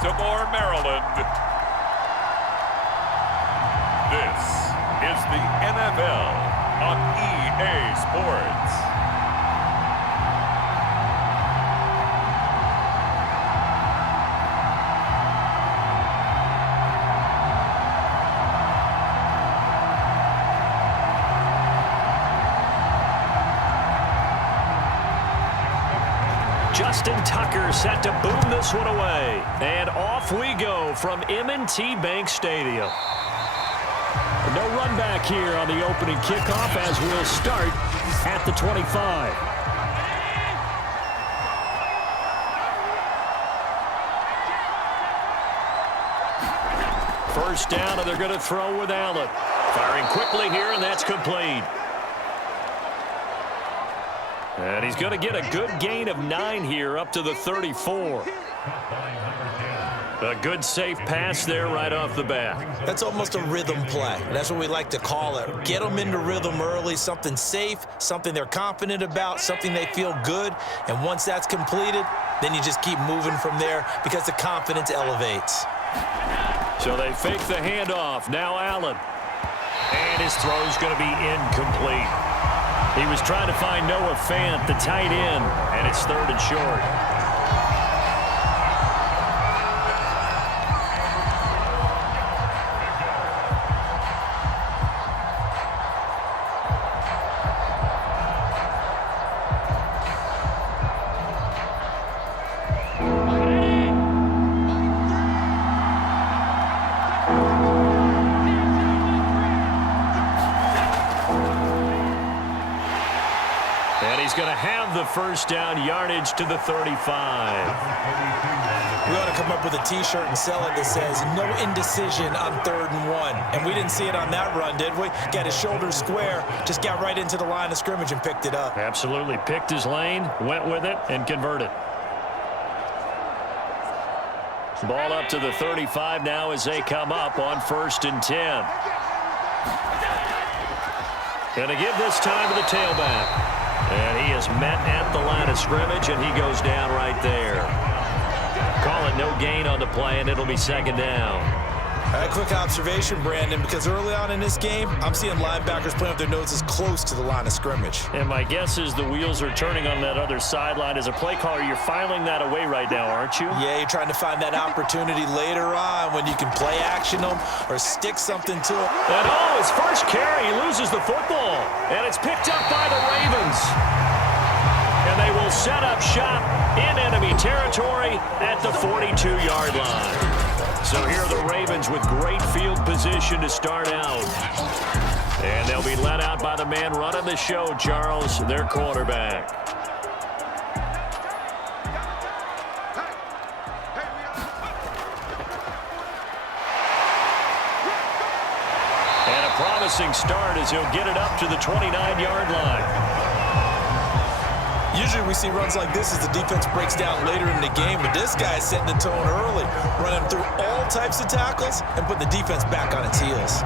Baltimore, Maryland. This is the NFL on EA Sports. Justin Tucker set to boom this one away. And off we go from M&T Bank Stadium. No run back here on the opening kickoff as we'll start at the 25. First down, and they're going to throw with Allen. Firing quickly here, and that's complete. And he's going to get a good gain of 9 here up to the 34. A good safe pass there right off the bat. That's almost a rhythm play. That's what we like to call it. Get them into rhythm early, something safe, something they're confident about, something they feel good. And once that's completed, then you just keep moving from there because the confidence elevates. So they fake the handoff. Now Allen. And his throw's going to be incomplete. He was trying to find Noah Fant, the tight end, and it's 3rd and short. First down yardage to the 35. We ought to come up with a T-shirt and sell it that says no indecision on 3rd and 1. And we didn't see it on that run, did we? Got his shoulders square, just got right into the line of scrimmage and picked it up. Absolutely. Picked his lane, went with it, and converted. Ball up to the 35 now as they come up on 1st and 10. Going to give this time to the tailback. And he is met at the line of scrimmage, and he goes down right there. Call it no gain on the play, and it'll be 2nd down. A quick observation, Brandon, because early on in this game, I'm seeing linebackers playing with their noses close to the line of scrimmage. And my guess is the wheels are turning on that other sideline. As a play caller, you're filing that away right now, aren't you? Yeah, you're trying to find that opportunity later on when you can play action them or stick something to them. And his first carry, he loses the football. And it's picked up by the Ravens. And they will set up shop in enemy territory at the 42-yard line. So here are the Ravens with great field position to start out. And they'll be led out by the man running the show, Charles, their quarterback. And a promising start as he'll get it up to the 29-yard line. Usually we see runs like this as the defense breaks down later in the game, but this guy's setting the tone early, running through all types of tackles and putting the defense back on its heels.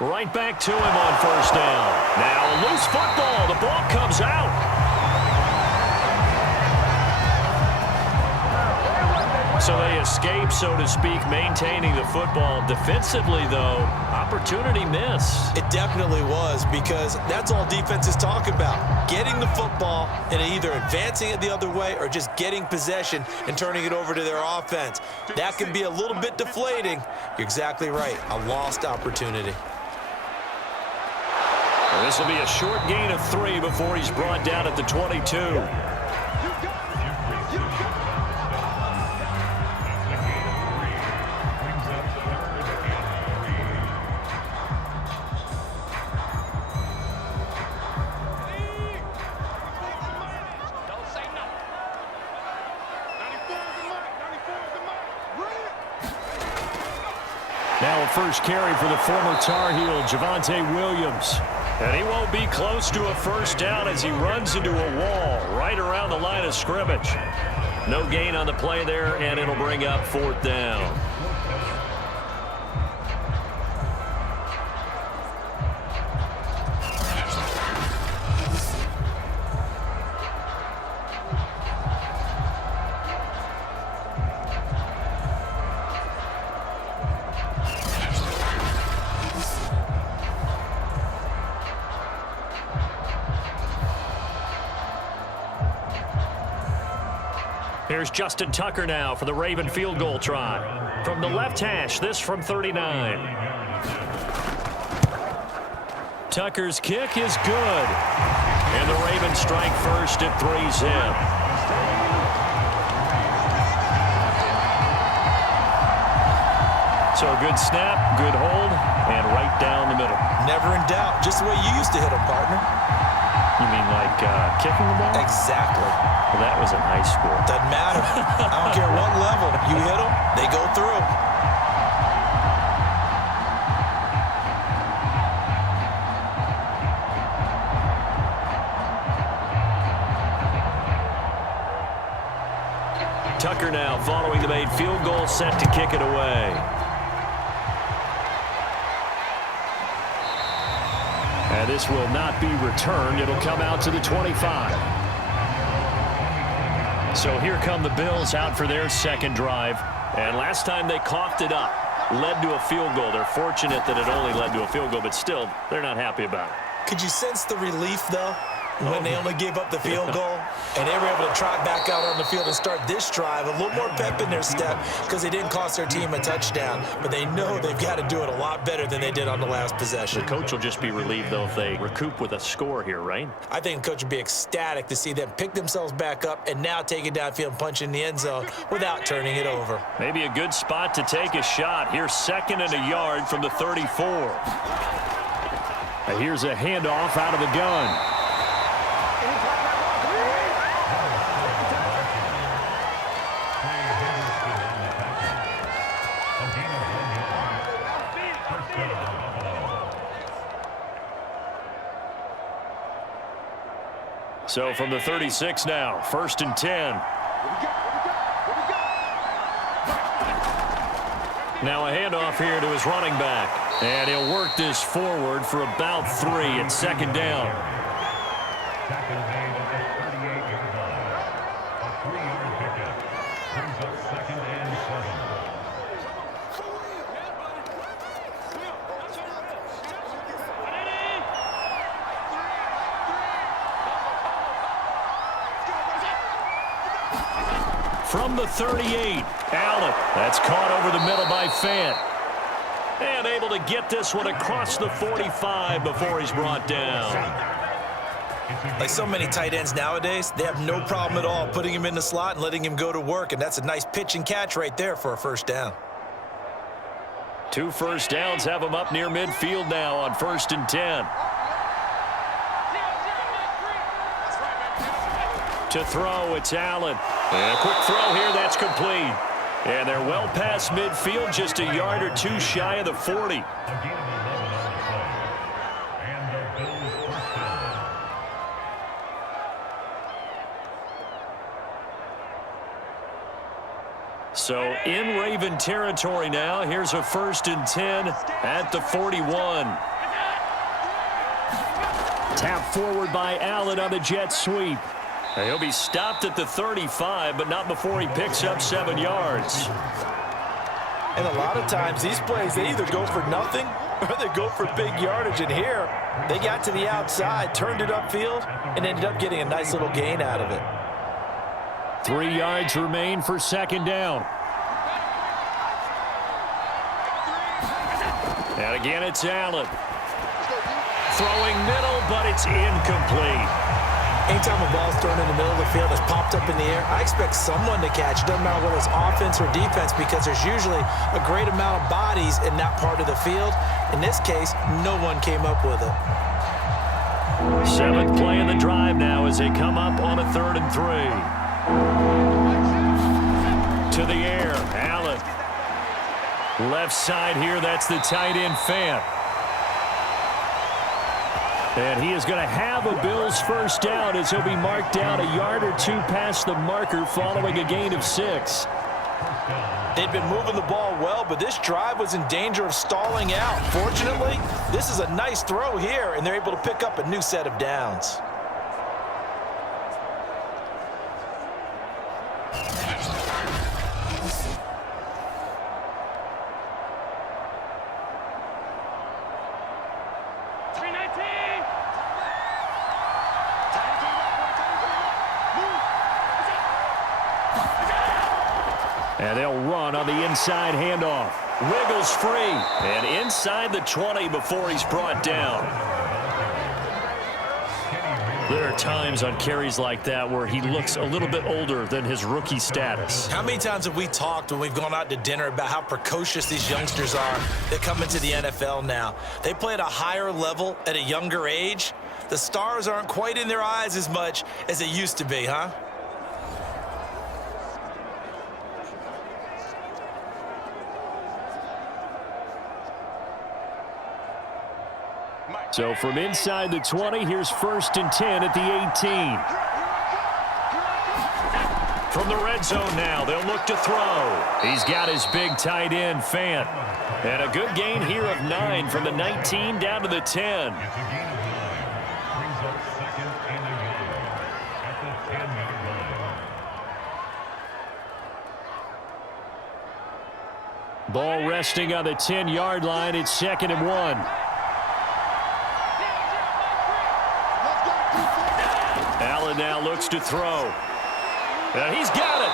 Right back to him on 1st down. Now a loose football. The ball comes out. So they escape, so to speak, maintaining the football. Defensively, though, opportunity miss. It definitely was, because that's all defenses talk about. Getting the football and either advancing it the other way or just getting possession and turning it over to their offense. That can be a little bit deflating. You're exactly right. A lost opportunity. Well, this will be a short gain of 3 before he's brought down at the 22. Now a first carry for the former Tar Heel, Javonte Williams. And he won't be close to a first down as he runs into a wall right around the line of scrimmage. No gain on the play there, and it'll bring up 4th down. Here's Justin Tucker now for the Raven field goal try. From the left hash, this from 39. Tucker's kick is good. And the Ravens strike first at 3-zip. So a good snap, good hold, and right down the middle. Never in doubt. Just the way you used to hit them, partner. You mean like kicking the ball? Exactly. Well, that was in high school. Doesn't matter. I don't care what level. You hit them, they go through. Tucker now following the made field goal, set to kick it away. And this will not be returned. It'll come out to the 25. So here come the Bills out for their second drive. And last time they coughed it up, led to a field goal. They're fortunate that it only led to a field goal, but still, they're not happy about it. Could you sense the relief, though, when they only gave up the field goal and they were able to trot back out on the field and start this drive? A little more pep in their step because they didn't cost their team a touchdown, but they know they've got to do it a lot better than they did on the last possession. The coach will just be relieved, though, if they recoup with a score here, right? I think the coach would be ecstatic to see them pick themselves back up and now take it downfield and punch in the end zone without turning it over. Maybe a good spot to take a shot. Here's 2nd and a yard from the 34. Here's a handoff out of the gun. So from the 36 now, 1st and 10. Now a handoff here to his running back. And he'll work this forward for about 3 at 2nd down. From the 38, Allen. That's caught over the middle by Fant. And able to get this one across the 45 before he's brought down. Like so many tight ends nowadays, they have no problem at all putting him in the slot and letting him go to work, and that's a nice pitch and catch right there for a first down. 2 first downs have him up near midfield now on 1st and 10. To throw, it's Allen. And a quick throw here, that's complete. And they're well past midfield, just a yard or 2 shy of the 40. So in Raven territory now, here's a 1st and 10 at the 41. Tap forward by Allen on the jet sweep. He'll be stopped at the 35, but not before he picks up 7 yards. And a lot of times these plays, they either go for nothing or they go for big yardage. And here, they got to the outside, turned it upfield, and ended up getting a nice little gain out of it. 3 yards remain for 2nd down. And again, it's Allen. Throwing middle, but it's incomplete. Anytime a ball's thrown in the middle of the field, it's popped up in the air, I expect someone to catch. It doesn't matter whether it's offense or defense, because there's usually a great amount of bodies in that part of the field. In this case, no one came up with it. 7th play in the drive now as they come up on a 3rd and 3. To the air, Allen. Left side here, that's the tight end Fant. And he is going to have a Bills first down as he'll be marked down a yard or 2 past the marker following a gain of 6. They'd been moving the ball well, but this drive was in danger of stalling out. Fortunately, this is a nice throw here, and they're able to pick up a new set of downs. And they'll run on the inside handoff. Wiggles free. And inside the 20 before he's brought down. There are times on carries like that where he looks a little bit older than his rookie status. How many times have we talked when we've gone out to dinner about how precocious these youngsters are that come into the NFL now? They play at a higher level at a younger age. The stars aren't quite in their eyes as much as they used to be, huh? So from inside the 20, here's 1st and 10 at the 18. From the red zone now, they'll look to throw. He's got his big tight end, Fant. And a good gain here of 9 from the 19 down to the 10. Ball resting on the 10-yard line. It's 2nd and 1. Allen now looks to throw. And he's got it.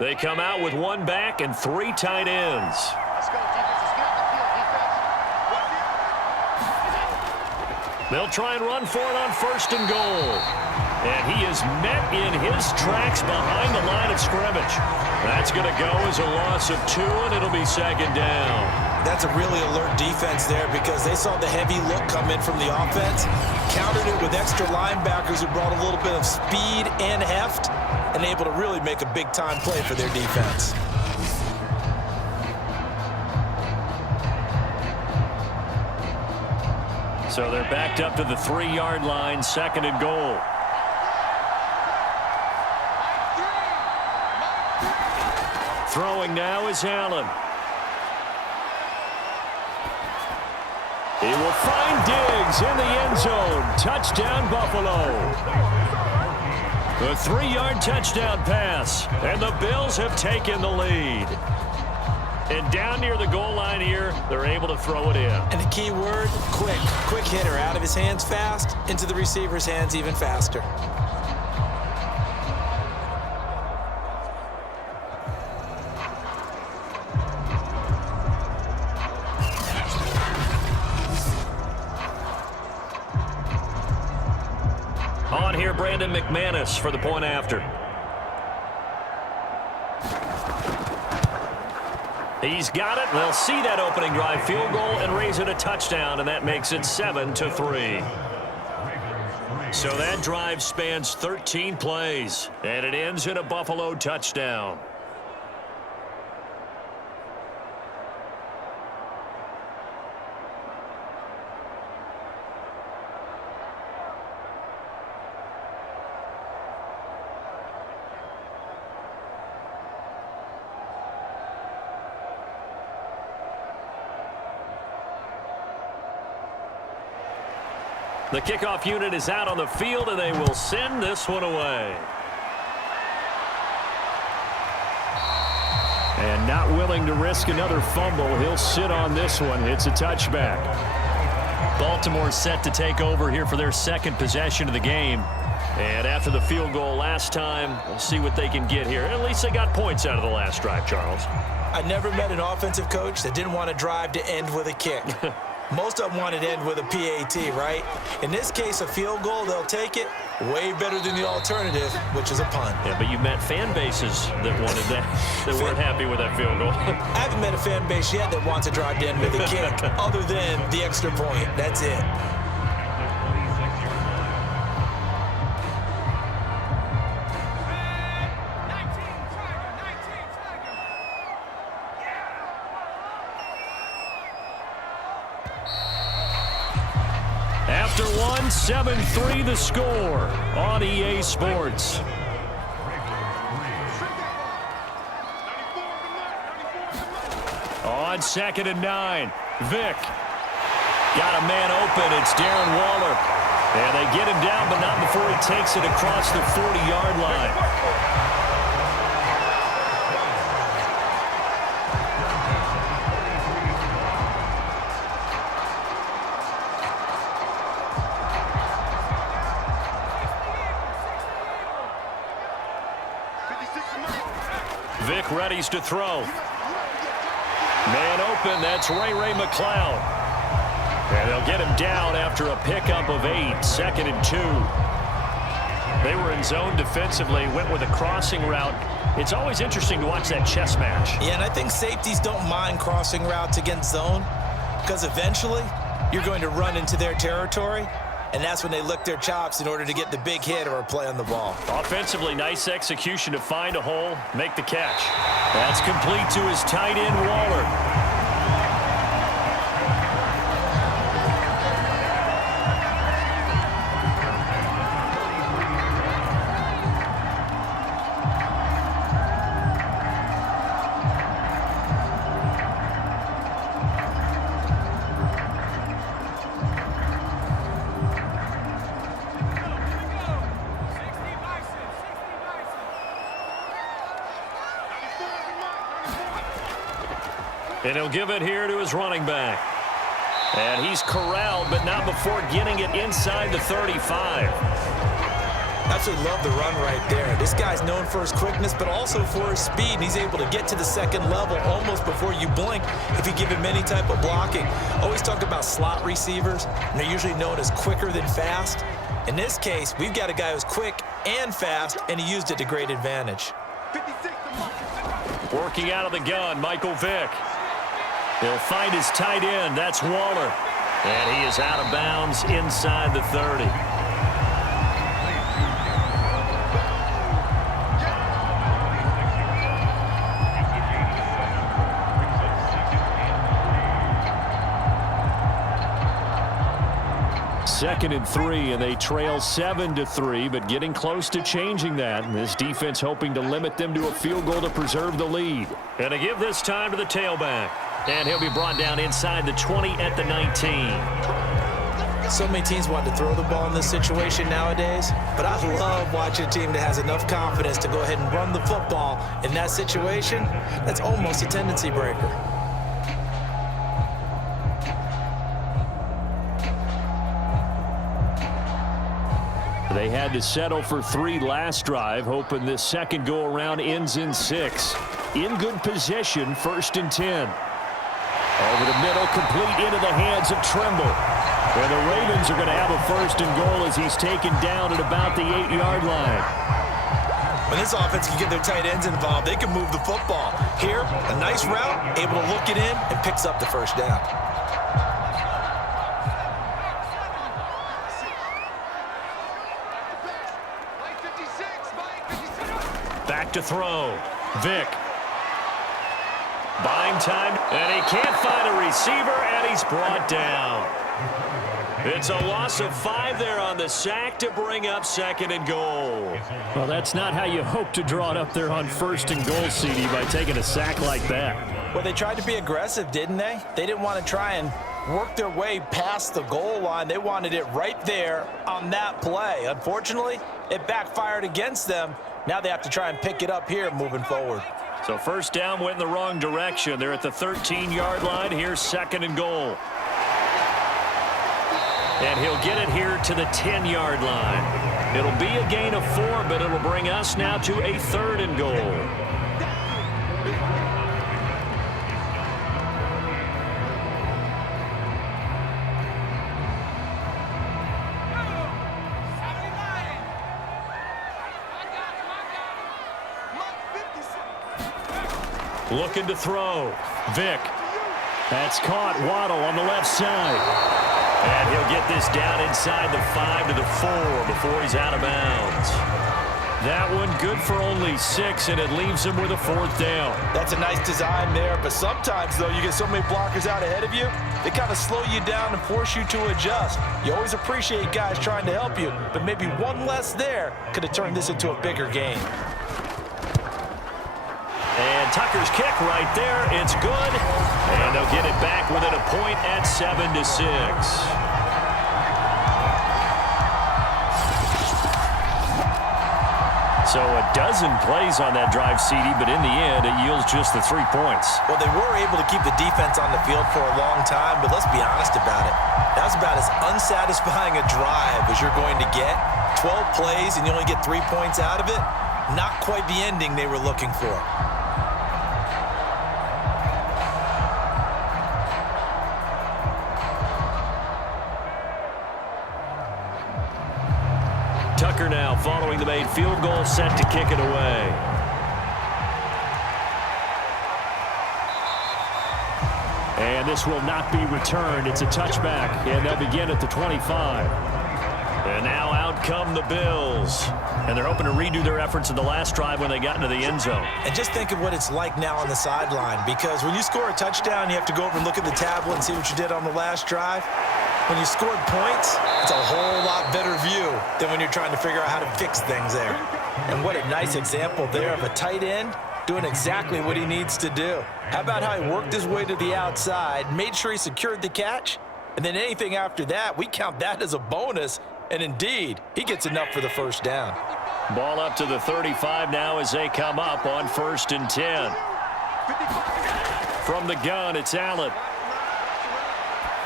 They come out with 1 back and 3 tight ends. Let's go, defense. Let's get on the field, defense. They'll try and run for it on 1st and goal. And he is met in his tracks behind the line of scrimmage. That's going to go as a loss of 2, and it'll be 2nd down. That's a really alert defense there because they saw the heavy look come in from the offense, countered it with extra linebackers who brought a little bit of speed and heft, and able to really make a big-time play for their defense. So they're backed up to the 3-yard line, 2nd and goal. Throwing now is Allen. He will find Diggs in the end zone. Touchdown, Buffalo. The 3-yard touchdown pass. And the Bills have taken the lead. And down near the goal line here, they're able to throw it in. And the key word, quick. Quick hitter. Out of his hands fast, into the receiver's hands even faster. On here, Brandon McManus for the point after. He's got it. They'll see that opening drive field goal and raise it a touchdown, and that makes it 7-3. So that drive spans 13 plays, and it ends in a Buffalo touchdown. The kickoff unit is out on the field, and they will send this one away. And not willing to risk another fumble, he'll sit on this one. It's a touchback. Baltimore set to take over here for their 2nd possession of the game. And after the field goal last time, we'll see what they can get here. At least they got points out of the last drive, Charles. I never met an offensive coach that didn't want to drive to end with a kick. Most of them want it to end with a PAT, right? In this case, a field goal, they'll take it. Way better than the alternative, which is a punt. Yeah, but you've met fan bases that wanted that, that weren't happy with that field goal. I haven't met a fan base yet that wants to drive to end with a kick, other than the extra point. That's it. After 7-3 the score on EA Sports. On 2nd and 9, Vick. Got a man open. It's Darren Waller. And they get him down, but not before he takes it across the 40-yard line. Vick readies to throw. Man open, that's Ray McCloud. And they'll get him down after a pickup of 8, 2nd and 2. They were in zone defensively, went with a crossing route. It's always interesting to watch that chess match. Yeah, and I think safeties don't mind crossing routes against zone because eventually you're going to run into their territory, and that's when they lick their chops in order to get the big hit or a play on the ball. Offensively, nice execution to find a hole, make the catch. That's complete to his tight end, Waller. And he'll give it here to his running back. And he's corralled, but not before getting it inside the 35. Absolutely love the run right there. This guy's known for his quickness, but also for his speed. And he's able to get to the second level almost before you blink if you give him any type of blocking. Always talk about slot receivers, and they're usually known as quicker than fast. In this case, we've got a guy who's quick and fast, and he used it to great advantage. Working out of the gun, Michael Vick. He'll find his tight end. That's Waller. And he is out of bounds inside the 30. Second and 3, and they trail 7-3, but getting close to changing that. And this defense hoping to limit them to a field goal to preserve the lead. And to give this time to the tailback. And he'll be brought down inside the 20 at the 19. So many teams want to throw the ball in this situation nowadays, but I love watching a team that has enough confidence to go ahead and run the football in that situation. That's almost a tendency breaker. They had to settle for 3 last drive, hoping this second go-around ends in 6. In good position, 1st and 10. Over the middle, complete into the hands of Trimble. And the Ravens are going to have a 1st and goal as he's taken down at about the 8-yard line. When this offense can get their tight ends involved, they can move the football. Here, a nice route, able to look it in, and picks up the 1st down. Back to throw. Vick. Buying time, and he can't find a receiver, and he's brought down. It's a loss of 5 there on the sack to bring up 2nd and goal. Well, that's not how you hope to draw it up there on 1st and goal, CD, by taking a sack like that. Well, they tried to be aggressive, didn't they? They didn't want to try and work their way past the goal line. They wanted it right there on that play. Unfortunately, it backfired against them. Now they have to try and pick it up here moving forward. So 1st down went in the wrong direction. They're at the 13-yard line. Here's 2nd and goal. And he'll get it here to the 10-yard line. It'll be a gain of 4, but it'll bring us now to a 3rd and goal. Looking to throw. Vick. That's caught. Waddle on the left side. And he'll get this down inside the 5 to the 4 before he's out of bounds. That one good for only 6, and it leaves him with a 4th down. That's a nice design there, but sometimes, though, you get so many blockers out ahead of you, they kind of slow you down and force you to adjust. You always appreciate guys trying to help you, but maybe one less there could have turned this into a bigger game. And Tucker's kick right there. It's good. And they'll get it back within a point at 7-6. So a dozen plays on that drive, CD, but in the end, it yields just the 3 points. Well, they were able to keep the defense on the field for a long time, but let's be honest about it. That was about as unsatisfying a drive as you're going to get. 12 plays and you only get 3 points out of it. Not quite the ending they were looking for. Tucker now following the made field goal, set to kick it away. And this will not be returned. It's a touchback, and they'll begin at the 25. And now out come the Bills. And they're hoping to redo their efforts in the last drive when they got into the end zone. And just think of what it's like now on the sideline, because when you score a touchdown, you have to go over and look at the tablet and see what you did on the last drive. When you scored points, it's a whole lot better view than when you're trying to figure out how to fix things there. And what a nice example there of a tight end doing exactly what he needs to do. How about how he worked his way to the outside, made sure he secured the catch, and then anything after that, we count that as a bonus. And indeed, he gets enough for the first down. Ball up to the 35 now as they come up on 1st and 10. From the gun, it's Allen.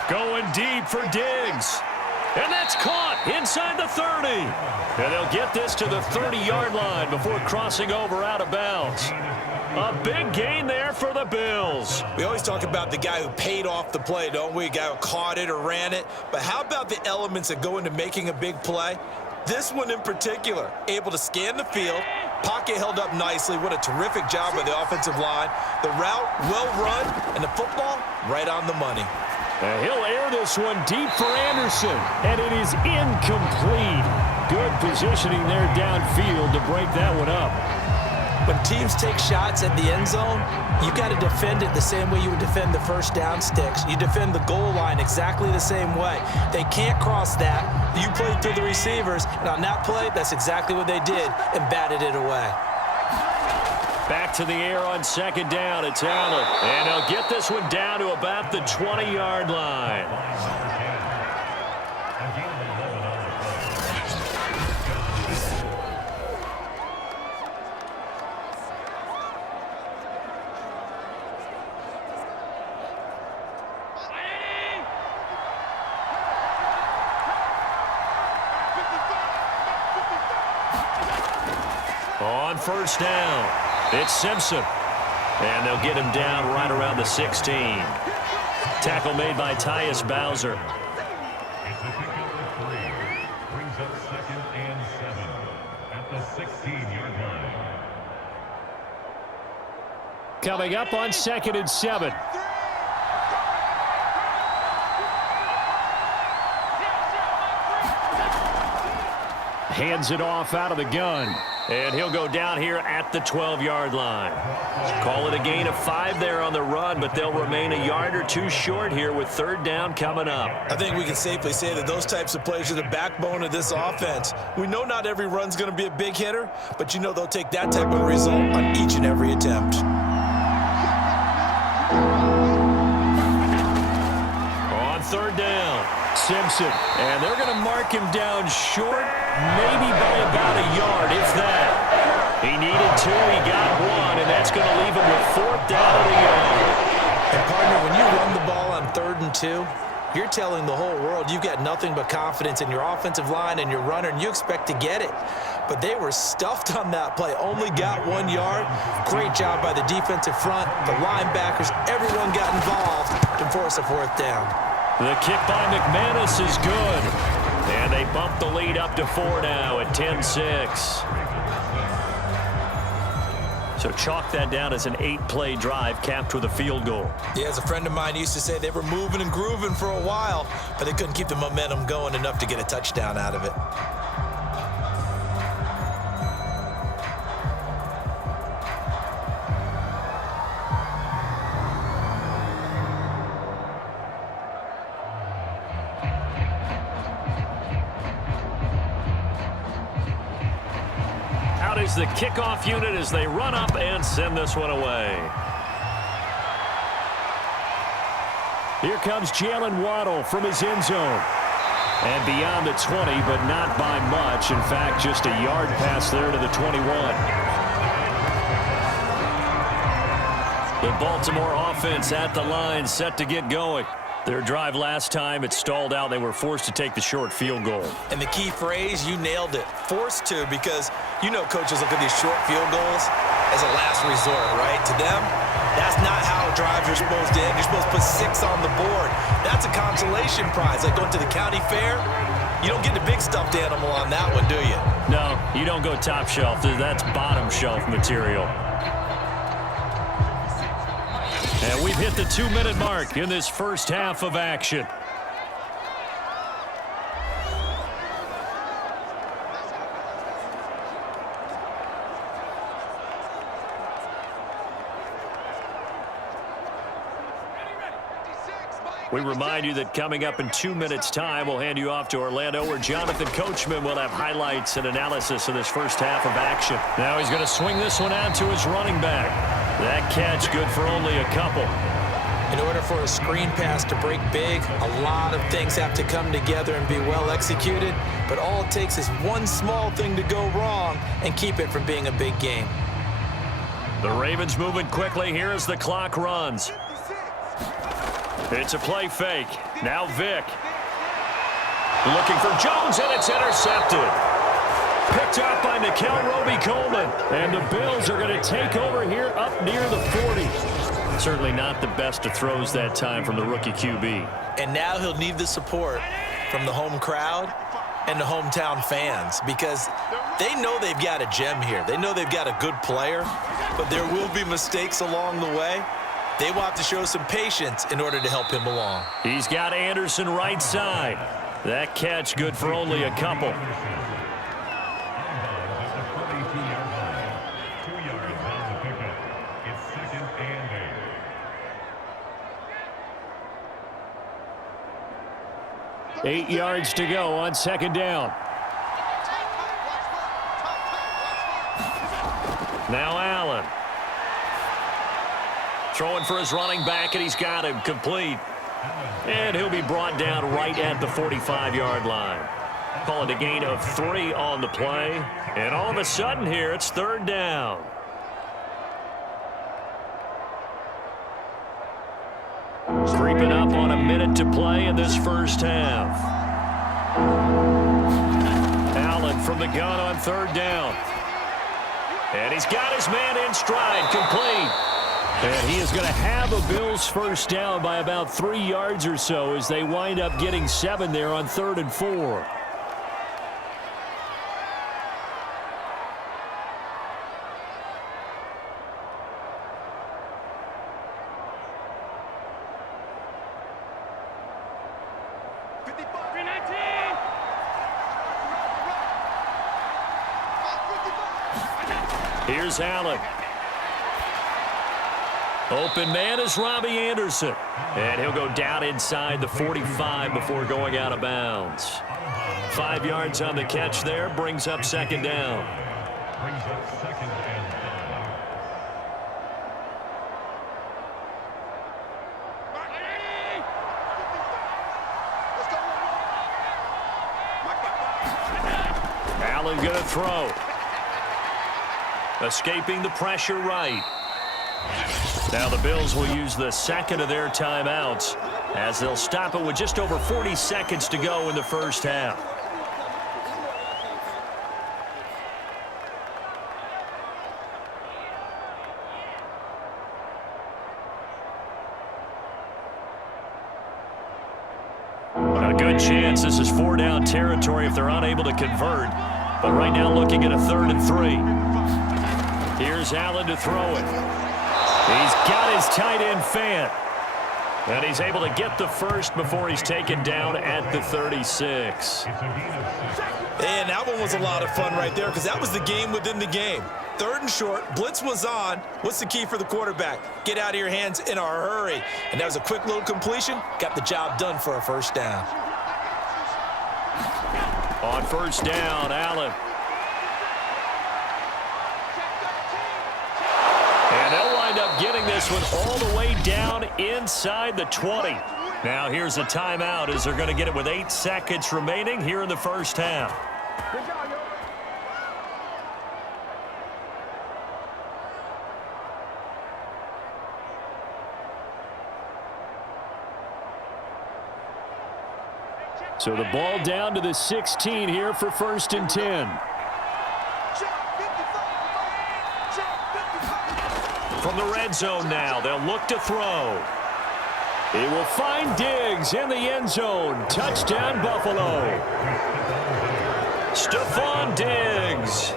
Going deep for Diggs. And that's caught inside the 30. And they'll get this to the 30-yard line before crossing over out of bounds. A big gain there for the Bills. We always talk about the guy who paid off the play, don't we? A guy who caught it or ran it. But how about the elements that go into making a big play? This one in particular, able to scan the field, pocket held up nicely. What a terrific job by the offensive line. The route, well run, and the football, right on the money. He'll air this one deep for Anderson, and it is incomplete. Good positioning there downfield to break that one up. When teams take shots at the end zone, you got to defend it the same way you would defend the first down sticks. You defend the goal line exactly the same way. They can't cross that. You played through the receivers, and on that play, that's exactly what they did and batted it away. Back to the air on 2nd down. It's Allen. And they'll get this one down to about the 20-yard line. On 1st down, it's Simpson. And they'll get him down right around the 16. Tackle made by Tyus Bowser. Brings up 2nd and 7 at the 16-yard line. Coming up on 2nd and 7. Hands it off out of the gun. And he'll go down here at the 12-yard line. Call it a gain of 5 there on the run, but they'll remain a yard or two short here with 3rd down coming up. I think we can safely say that those types of plays are the backbone of this offense. We know not every run's going to be a big hitter, but you know they'll take that type of result on each and every attempt. On 3rd down, Simpson. And they're going to mark him down short, maybe by about a yard, if that. He needed 2, he got 1, and that's going to leave him with 4th down at a yard. And, partner, when you run the ball on 3rd and 2, you're telling the whole world you've got nothing but confidence in your offensive line and your runner, and you expect to get it. But they were stuffed on that play, only got 1 yard. Great job by the defensive front, the linebackers, everyone got involved to force a 4th down. The kick by McManus is good. And they bump the lead up to 4 now at 10-6. So chalk that down as an 8-play drive capped with a field goal. Yeah, as a friend of mine used to say, they were moving and grooving for a while, but they couldn't keep the momentum going enough to get a touchdown out of it. Is the kickoff unit as they run up and send this one away. Here comes Jalen Waddle from his end zone. And beyond the 20, but not by much. In fact, just a yard pass there to the 21. The Baltimore offense at the line, set to get going. Their drive last time, it stalled out. They were forced to take the short field goal. And the key phrase, you nailed it, forced to, because you know coaches look at these short field goals as a last resort, right? To them, that's not how drives are supposed to end. You're supposed to put 6 on the board. That's a consolation prize, like going to the county fair. You don't get the big stuffed animal on that one, do you? No, you don't go top shelf. That's bottom shelf material. And we've hit the 2-minute mark in this first half of action. We remind you that coming up in 2 minutes' time, we'll hand you off to Orlando, where Jonathan Coachman will have highlights and analysis of this first half of action. Now he's going to swing this one out to his running back. That catch good for only a couple. In order for a screen pass to break big, a lot of things have to come together and be well executed, but all it takes is one small thing to go wrong and keep it from being a big game. The Ravens moving quickly here as the clock runs. It's a play fake. Now Vick. Looking for Jones, and it's intercepted. Picked up by Nikel Roby-Coleman. And the Bills are going to take over here up near the 40. Certainly not the best of throws that time from the rookie QB. And now he'll need the support from the home crowd and the hometown fans, because they know they've got a gem here. They know they've got a good player, but there will be mistakes along the way. They will have to show some patience in order to help him along. He's got Anderson right side. That catch good for only a couple. It's 8 yards to go on second down. Now Allen. Throwing for his running back, and he's got him complete. And he'll be brought down right at the 45-yard line. Calling a gain of 3 on the play. And all of a sudden here, it's third down. Creeping up on a minute to play in this first half. Allen from the gun on third down. And he's got his man in stride, complete. And he is going to have a Bills first down by about 3 yards or so as they wind up getting 7 there on 3rd and 4. Here's Allen. Open man is Robbie Anderson. And he'll go down inside the 45 before going out of bounds. 5 yards on the catch there, brings up second down. Brings up second and 5. Allen going to throw. Escaping the pressure right. Now the Bills will use the second of their timeouts as they'll stop it with just over 40 seconds to go in the first half. A good chance this is 4-down territory if they're unable to convert. But right now looking at a 3rd and 3. Here's Allen to throw it. He's got his tight end Fant. And he's able to get the first before he's taken down at the 36. And that one was a lot of fun right there, because that was the game within the game. 3rd and short, blitz was on. What's the key for the quarterback? Get out of your hands in a hurry. And that was a quick little completion. Got the job done for a first down. On first down, Allen. And they'll wind up getting this one all the way down inside the 20. Now here's a timeout as they're going to get it with 8 seconds remaining here in the first half. So the ball down to the 16 here for 1st and 10. From the red zone now, they'll look to throw. He will find Diggs in the end zone. Touchdown, Buffalo. Stephon Diggs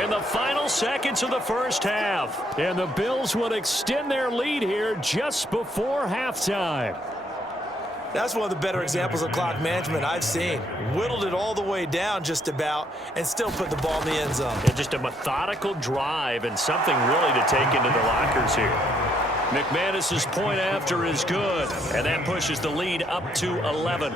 in the final seconds of the first half. And the Bills will extend their lead here just before halftime. That's one of the better examples of clock management I've seen. Whittled it all the way down just about and still put the ball in the end zone. And just a methodical drive and something really to take into the lockers here. McManus's point after is good, and that pushes the lead up to 11.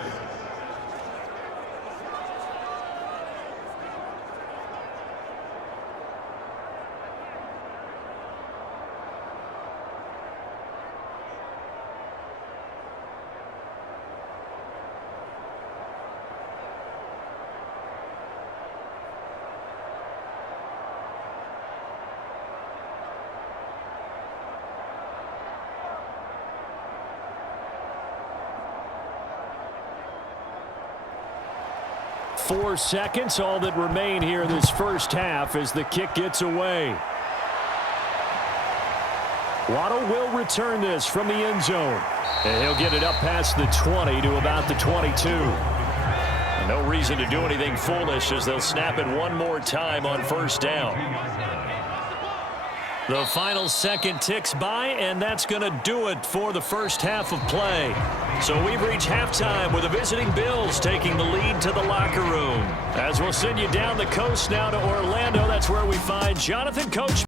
Four seconds, all that remain here in this first half as the kick gets away. Waddle will return this from the end zone. And he'll get it up past the 20 to about the 22. And no reason to do anything foolish as they'll snap it one more time on first down. The final second ticks by, and that's going to do it for the first half of play. So we've reached halftime with the visiting Bills taking the lead to the locker room. As we'll send you down the coast now to Orlando, that's where we find Jonathan Coach.